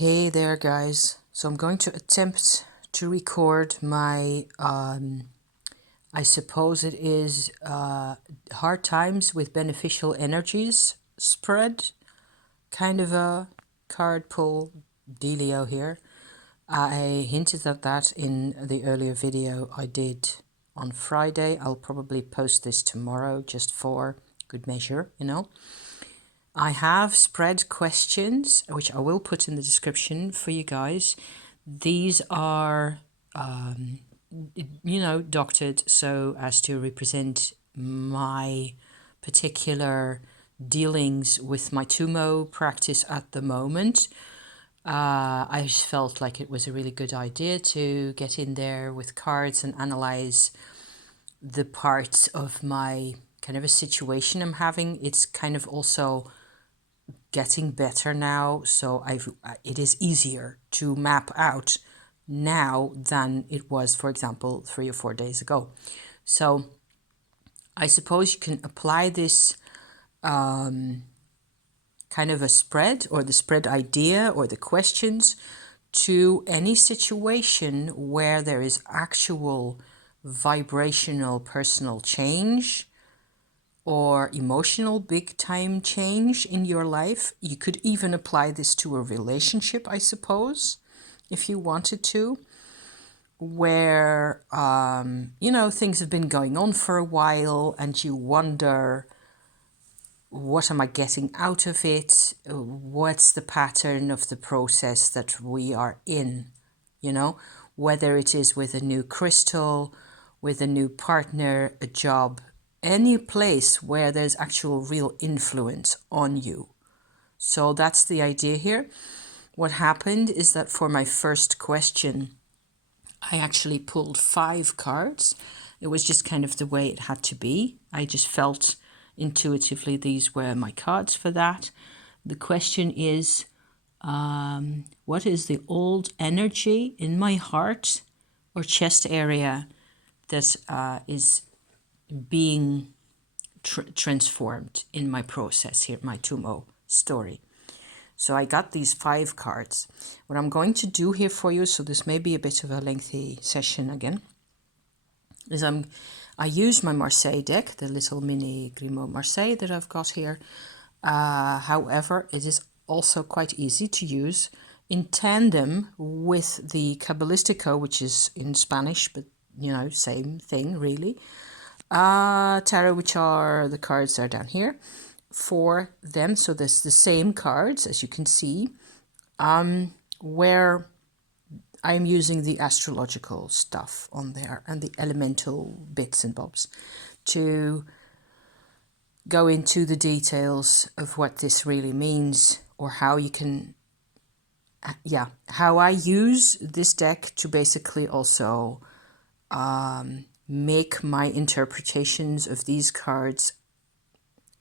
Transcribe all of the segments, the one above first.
Hey there, guys. So I'm going to attempt to record my, I suppose it is hard times with beneficial energies spread, kind of a card pull dealio here. I hinted at that in the earlier video I did on Friday. I'll probably post this tomorrow just for good measure, I have spread questions, which I will put in the description for you guys. These are, doctored so as to represent my particular dealings with my Tummo practice at the moment. I just felt like it was a really good idea to get in there with cards and analyze the parts of my kind of a situation I'm having. It's kind of also getting better now, so it is easier to map out now than it was, for example, 3 or 4 days ago. So I suppose you can apply this kind of a spread, or the spread idea, or the questions to any situation where there is actual vibrational personal change or emotional big time change in your life. You could even apply this to a relationship, I suppose, if you wanted to, where, things have been going on for a while and you wonder, what am I getting out of it? What's the pattern of the process that we are in? Whether it is with a new crystal, with a new partner, a job, any place where there's actual real influence on you. So that's the idea here. What happened is that for my first question, I actually pulled 5 cards. It was just kind of the way it had to be. I just felt intuitively these were my cards for that. The question is, what is the old energy in my heart or chest area that is being transformed in my process here, my Tummo story? So I got these 5 cards. What I'm going to do here for you, so this may be a bit of a lengthy session again, is I use my Marseille deck, the little mini Grimaud Marseille that I've got here. However, it is also quite easy to use in tandem with the Cabalistico, which is in Spanish, but same thing really. Tarot, which are the cards that are down here for them. So there's the same cards, as you can see, where I'm using the astrological stuff on there and the elemental bits and bobs to go into the details of what this really means, or how you can, how I use this deck to basically also make my interpretations of these cards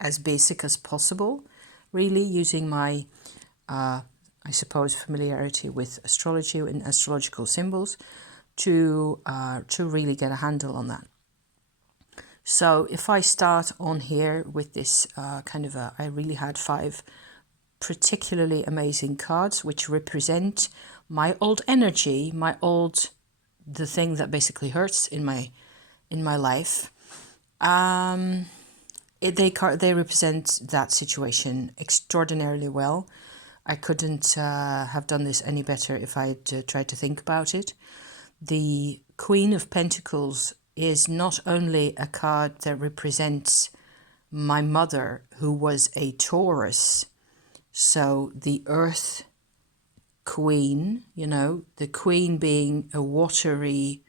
as basic as possible, really using my, I suppose, familiarity with astrology and astrological symbols to really get a handle on that. So if I start on here with this I really had 5 particularly amazing cards which represent my old energy, the thing that basically hurts in my life. They represent that situation extraordinarily well. I couldn't have done this any better if I had tried to think about it. The Queen of Pentacles is not only a card that represents my mother, who was a Taurus, so the Earth Queen, the Queen being a watery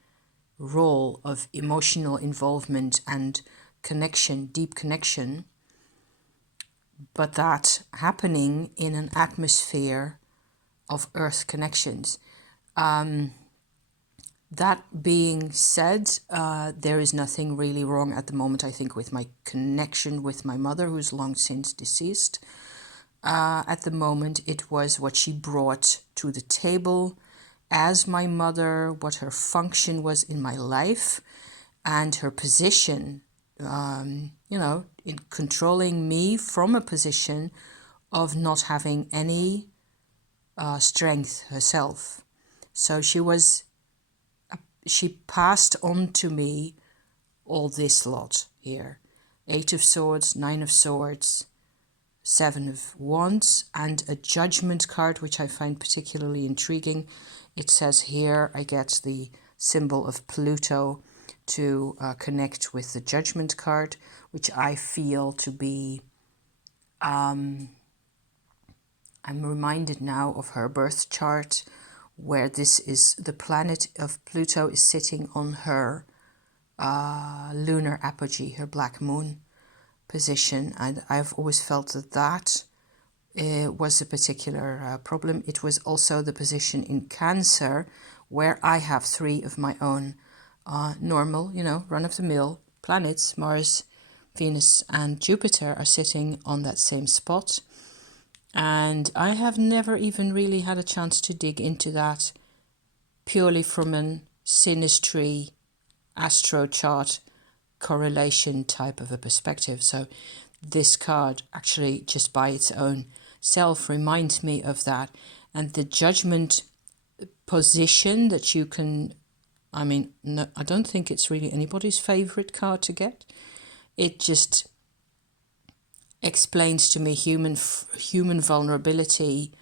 role of emotional involvement and connection, deep connection, but that happening in an atmosphere of Earth connections. That being said, there is nothing really wrong at the moment, I think, with my connection with my mother, who's long since deceased. At the moment, it was what she brought to the table as my mother, what her function was in my life, and her position, in controlling me from a position of not having any strength herself. So she passed on to me all this lot here. 8 of Swords, 9 of Swords, 7 of Wands, and a Judgment card, which I find particularly intriguing. It says here I get the symbol of Pluto to connect with the Judgment card, which I feel to be, I'm reminded now of her birth chart, where this is the planet of Pluto is sitting on her lunar apogee, her black moon position, and I've always felt that was a particular problem. It was also the position in Cancer, where I have 3 of my own normal, run-of-the-mill planets. Mars, Venus and Jupiter are sitting on that same spot, and I have never even really had a chance to dig into that purely from an synastry astro chart correlation type of a perspective. So this card actually just by its own self reminds me of that. And the Judgment position that you can, no, I don't think it's really anybody's favorite card to get. It just explains to me human vulnerability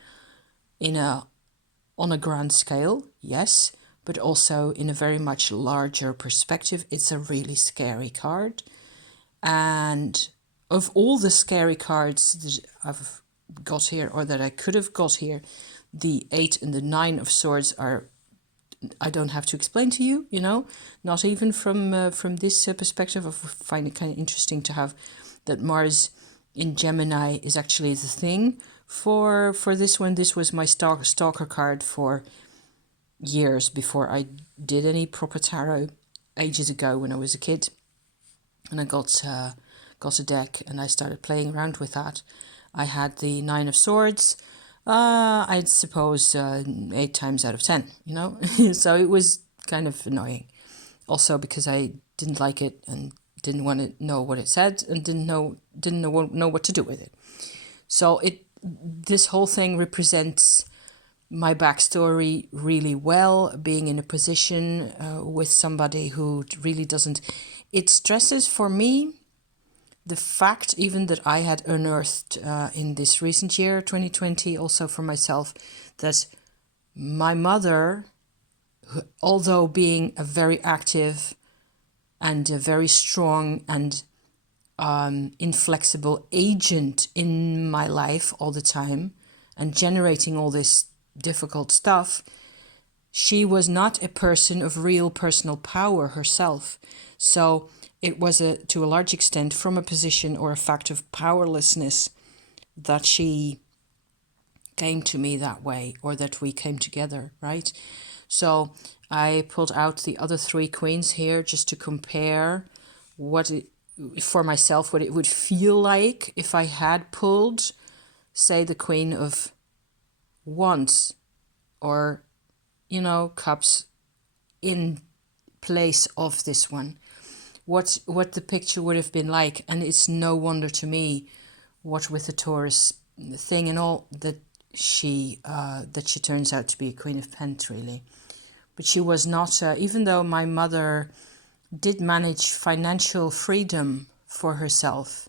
on a grand scale, yes, but also in a very much larger perspective. It's a really scary card. And of all the scary cards that I've got here, or that I could have got here, the 8 and the 9 of Swords are, I don't have to explain to you, not even from this perspective. I find it kind of interesting to have that Mars in Gemini is actually the thing for this one. This was my stalker card for years before I did any proper tarot, ages ago when I was a kid, and I got a deck and I started playing around with that. I had the 9 of Swords, I'd suppose 8 times out of 10, so it was kind of annoying. Also because I didn't like it and didn't want to know what it said and didn't know what to do with it. So this whole thing represents my backstory really well, being in a position with somebody who really doesn't. It stresses for me the fact even that I had unearthed in this recent year, 2020, also for myself, that my mother, although being a very active and a very strong and inflexible agent in my life all the time and generating all this difficult stuff, she was not a person of real personal power herself. So it was to a large extent from a position or a fact of powerlessness that she came to me that way, or that we came together, right? So I pulled out the other 3 queens here just to compare for myself what it would feel like if I had pulled, say, the Queen of Wands or Cups in place of this one. What the picture would have been like. And it's no wonder to me what with the Taurus thing and all that she turns out to be a Queen of Pentacles, really. But she was not, even though my mother did manage financial freedom for herself,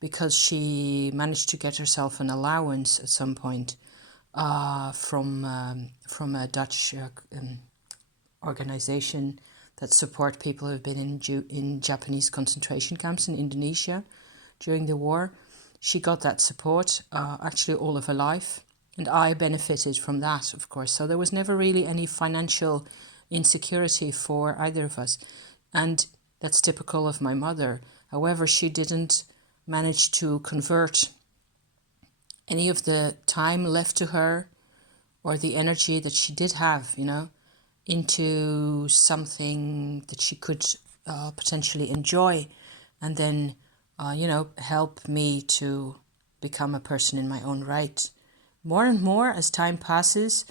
because she managed to get herself an allowance at some point from a Dutch organization that support people who have been in Japanese concentration camps in Indonesia during the war. She got that support actually all of her life, and I benefited from that, of course. So there was never really any financial insecurity for either of us, and that's typical of my mother. However, she didn't manage to convert any of the time left to her or the energy that she did have, into something that she could potentially enjoy, and then, help me to become a person in my own right. More and more as time passes,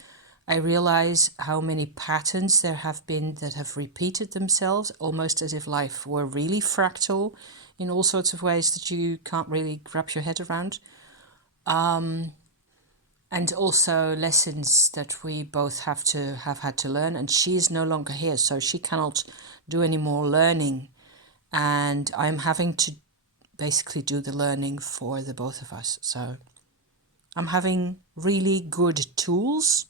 I realize how many patterns there have been that have repeated themselves, almost as if life were really fractal in all sorts of ways that you can't really wrap your head around. and also lessons that we both have had to learn. And she's no longer here, so she cannot do any more learning, and I'm having to basically do the learning for the both of us. So I'm having really good tools.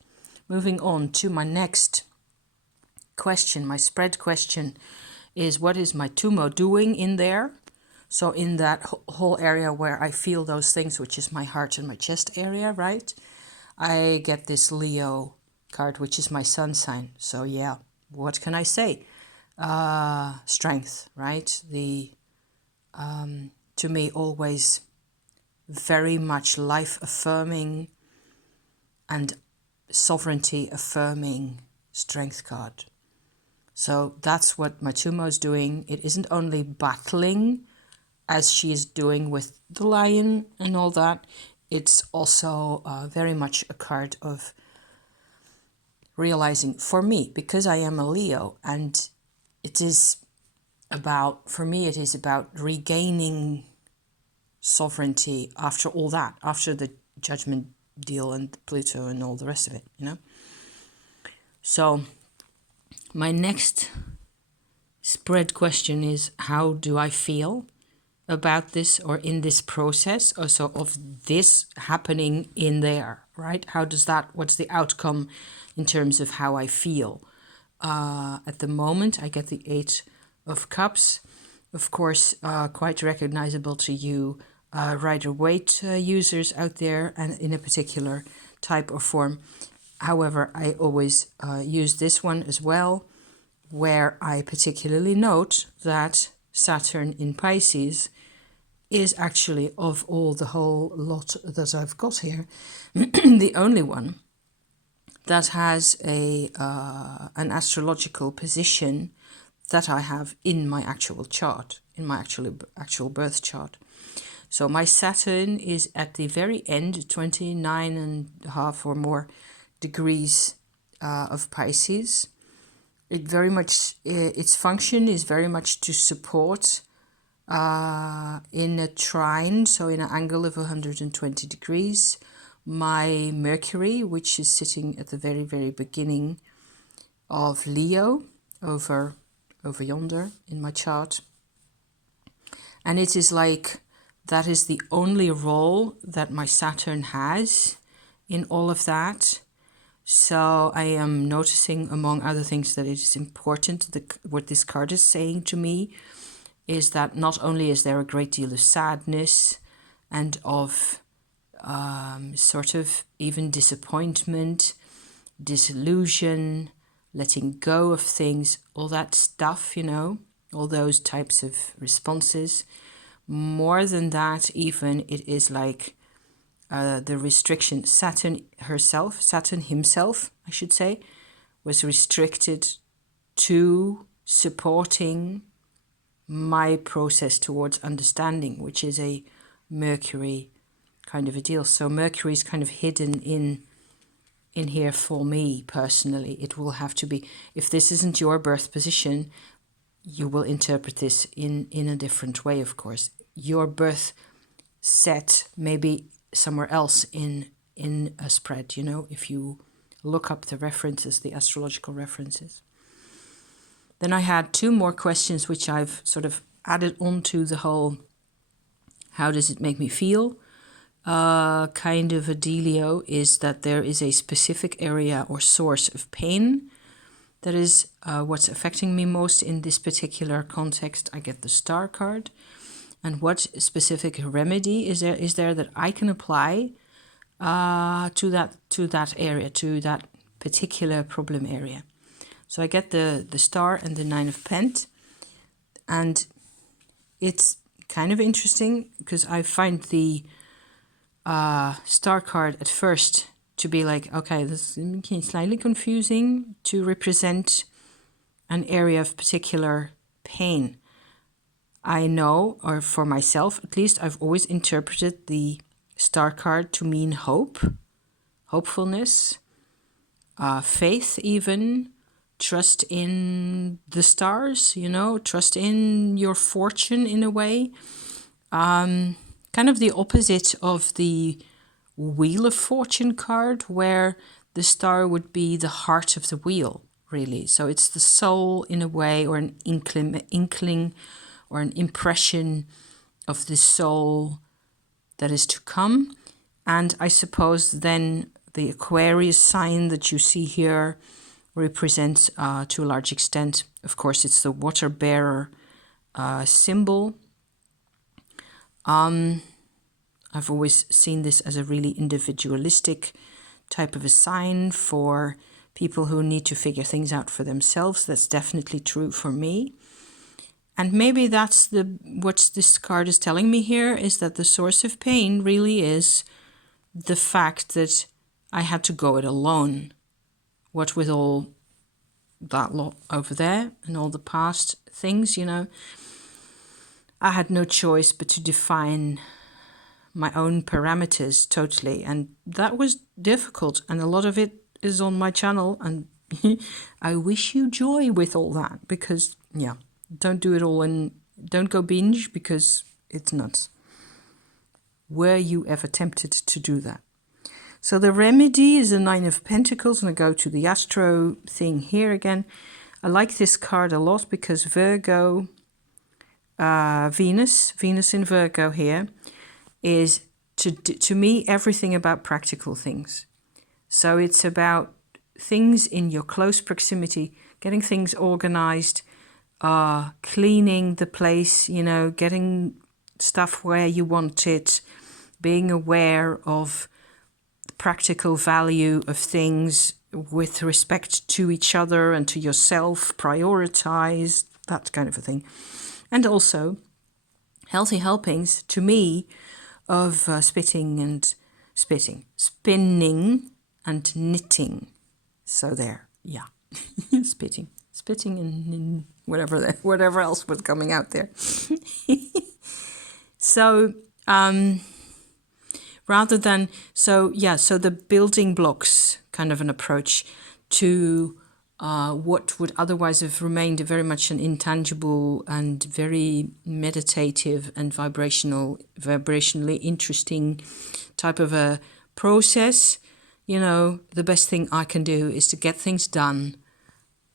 Moving on to my next question, my spread question is, what is my Tummo doing in there? So in that whole area where I feel those things, which is my heart and my chest area, right? I get this Leo card, which is my sun sign. So yeah, what can I say? Strength, right? The to me always very much life affirming and sovereignty affirming strength card. So that's what my Tummo is doing. It isn't only battling as she is doing with the lion and all that. It's also very much a card of realizing, for me, because I am a Leo, and it is about, for me, it is about regaining sovereignty after all that, after the judgment deal and Pluto and all the rest of it, you know? So my next spread question is, how do I feel about this, or in this process also of this happening in there, right? How does that, what's the outcome in terms of how I feel? At the moment, I get the Eight of Cups, of course, quite recognizable to you Rider-Waite users out there, and in a particular type or form. However, I always use this one as well, where I particularly note that Saturn in Pisces is actually, of all the whole lot that I've got here, the only one that has a an astrological position that I have in my actual chart, in my actual birth chart. So my Saturn is at the very end, 29.5 or more degrees of Pisces. It very much, its function is very much to support in a trine, so in an angle of 120 degrees, my Mercury, which is sitting at the very, very beginning of Leo, over yonder in my chart. And it is like, that is the only role that my Saturn has in all of that. So I am noticing, among other things, that it is important, what this card is saying to me is that not only is there a great deal of sadness and of sort of even disappointment, disillusion, letting go of things, all that stuff, you know, all those types of responses. More than that, even, it is like the restriction. Saturn himself, I should say, was restricted to supporting my process towards understanding, which is a Mercury kind of a deal. So Mercury is kind of hidden in here for me personally. It will have to be, if this isn't your birth position, you will interpret this in a different way, of course. Your birth set maybe somewhere else in a spread, you know, if you look up the references, the astrological references. Then I had two more questions which I've sort of added on to the whole, how does it make me feel? Kind of a dealio is that there is a specific area or source of pain that is what's affecting me most in this particular context. I get the Star card. And what specific remedy is there that I can apply to that area, to that particular problem area? So I get the Star and the Nine of Pent, and it's kind of interesting because I find the Star card at first to be like, okay, this is slightly confusing to represent an area of particular pain. I know, or for myself at least, I've always interpreted the Star card to mean hope, hopefulness, faith even, trust in the stars, you know, trust in your fortune in a way. Kind of the opposite of the Wheel of Fortune card, where the star would be the heart of the wheel, really. So it's the soul in a way, or an inkling or an impression of the soul that is to come. And I suppose then the Aquarius sign that you see here represents, to a large extent, of course, it's the water bearer symbol. I've always seen this as a really individualistic type of a sign for people who need to figure things out for themselves. That's definitely true for me. And maybe that's what this card is telling me here, is that the source of pain really is the fact that I had to go it alone. What with all that lot over there and all the past things, I had no choice but to define my own parameters totally, and that was difficult, and a lot of it is on my channel, and I wish you joy with all that, because don't do it all and don't go binge, because it's nuts. Were you ever tempted to do that? So the remedy is the Nine of Pentacles, and I go to the Astro thing here again. I like this card a lot because Virgo, Venus in Virgo here, is to me everything about practical things. So it's about things in your close proximity, getting things organized, cleaning the place, getting stuff where you want it, being aware of the practical value of things with respect to each other and to yourself, prioritize, that kind of a thing. And also healthy helpings, to me, of spinning and knitting. So there, spitting and whatever else was coming out there. So so the building blocks kind of an approach to what would otherwise have remained very much an intangible and very meditative and vibrationally interesting type of a process. The best thing I can do is to get things done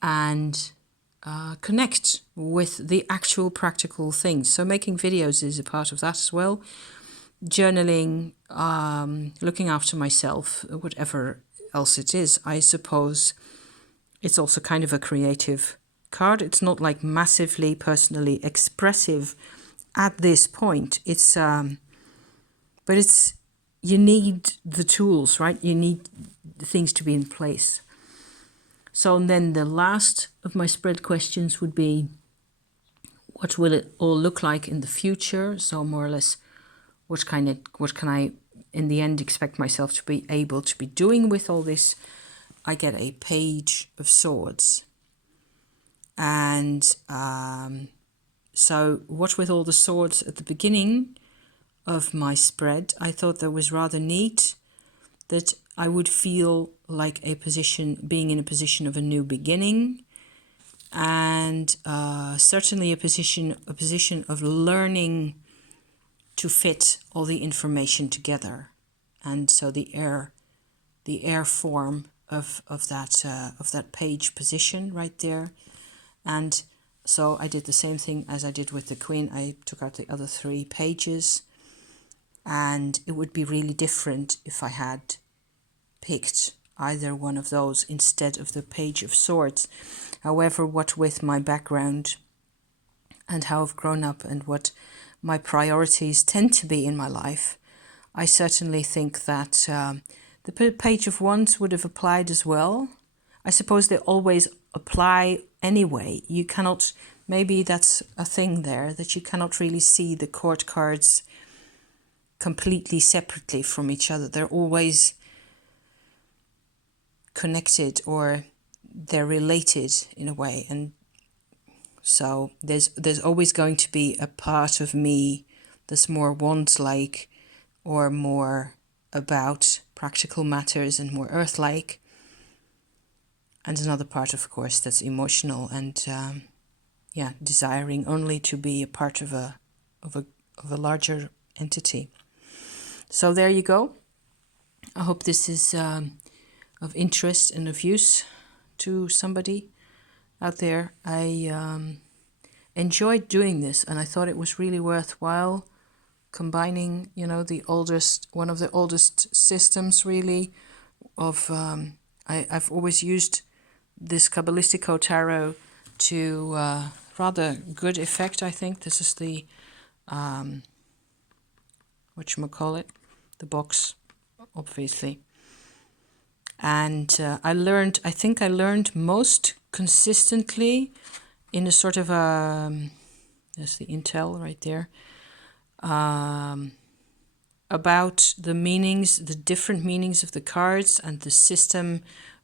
and connect with the actual practical things. So making videos is a part of that as well. Journaling, looking after myself, whatever else it is, I suppose. It's also kind of a creative card. It's not like massively personally expressive at this point. It's but it's, you need the tools, right? You need the things to be in place. So then the last of my spread questions would be, what will it all look like in the future? So more or less, what can I in the end expect myself to be able to be doing with all this? I get a Page of Swords. And so what with all the swords at the beginning of my spread, I thought that was rather neat, that I would feel like being in a position of a new beginning, and certainly a position of learning to fit all the information together. And so the air form of that page position right there. And so I did the same thing as I did with the Queen. I took out the other 3 pages, and it would be really different if I had picked either one of those instead of the Page of Swords. However, what with my background and how I've grown up and what my priorities tend to be in my life, I certainly think that the Page of Wands would have applied as well. I suppose they always apply anyway. You cannot, maybe that's a thing there, that you cannot really see the court cards completely separately from each other. They're always connected, or they're related in a way. And so there's always going to be a part of me that's more Wands-like, or more about practical matters and more earth-like, and another part, of course, that's emotional and desiring only to be a part of a larger entity. So there you go. I hope this is of interest and of use to somebody out there. I enjoyed doing this, and I thought it was really worthwhile combining, one of the oldest systems really of, I've always used this Kabbalistico tarot to rather good effect, I think. This is the, whatchamacallit, the box, obviously. And I think I learned most consistently in a sort of there's the intel right there, about the meanings, the different meanings of the cards and the system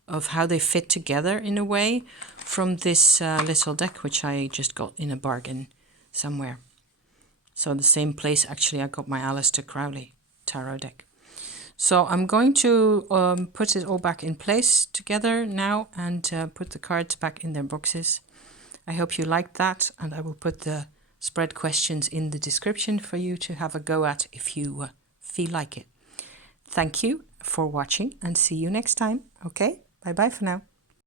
of how they fit together in a way from this little deck, which I just got in a bargain somewhere. So the same place, actually, I got my Aleister Crowley tarot deck. So I'm going to put it all back in place together now and put the cards back in their boxes. I hope you liked that, and I will put the spread questions in the description for you to have a go at if you feel like it. Thank you for watching, and see you next time. Okay, bye-bye for now.